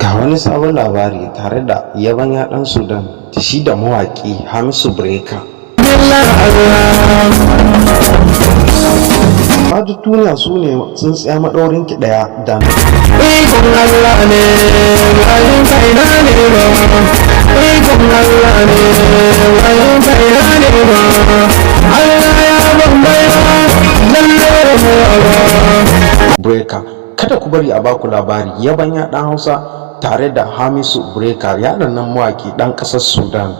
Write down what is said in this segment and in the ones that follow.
Ga wani sabon labari tare da Yabanya ɗan Sudan da shi da mawaƙi Hamisu Breaker. Fadu duniya su ne sun tsaya maɗaurin ki ɗaya da ikon Allah ne bayan kaina ne ba, ikon Allah ne bayan kaina ne ba, Allah ya bambaya lalle ba. Breaker, kada ku bari a baku labari. Yabanya ɗan Hausa tare da Hamisu Breaker, yaron nan mawaƙi ɗan ƙasar Sudan.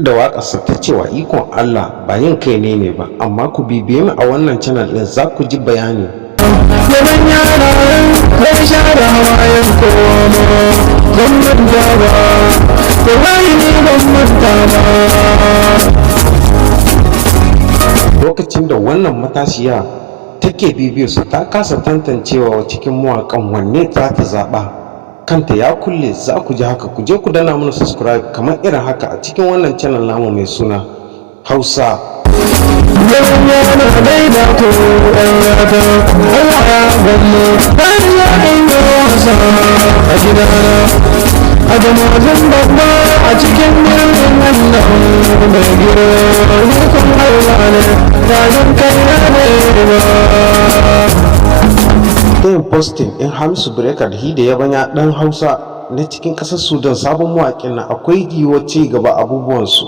Da waƙarsa ta cewa ikon Allah ba yin kai ne ba, amma ku bibiye mu a wannan channel ɗin za ku ji bayani. Yaban yara kai share hawayen komo zan manta ba, wallahi ni ban manta ba. Lokacin da wannan matashiya take bibiyarsu ta kasa tantancewa cikin mawaƙan wanne za ta zaɓa, kanta ya kulle. Za ku ji haka, ku je ku dana mana subscribe kamar irin haka a cikin wannan channel namu mai suna Hausa. A cikin birnin nan mai girma hukun Allah ne bayan kai ne ba. Yin posting in Hamisu Breaker da shi da Yabanya ɗan Hausa na cikin ƙasar Sudan, sabon mawaƙin nan akwai giwa ci gaba abubuwansu.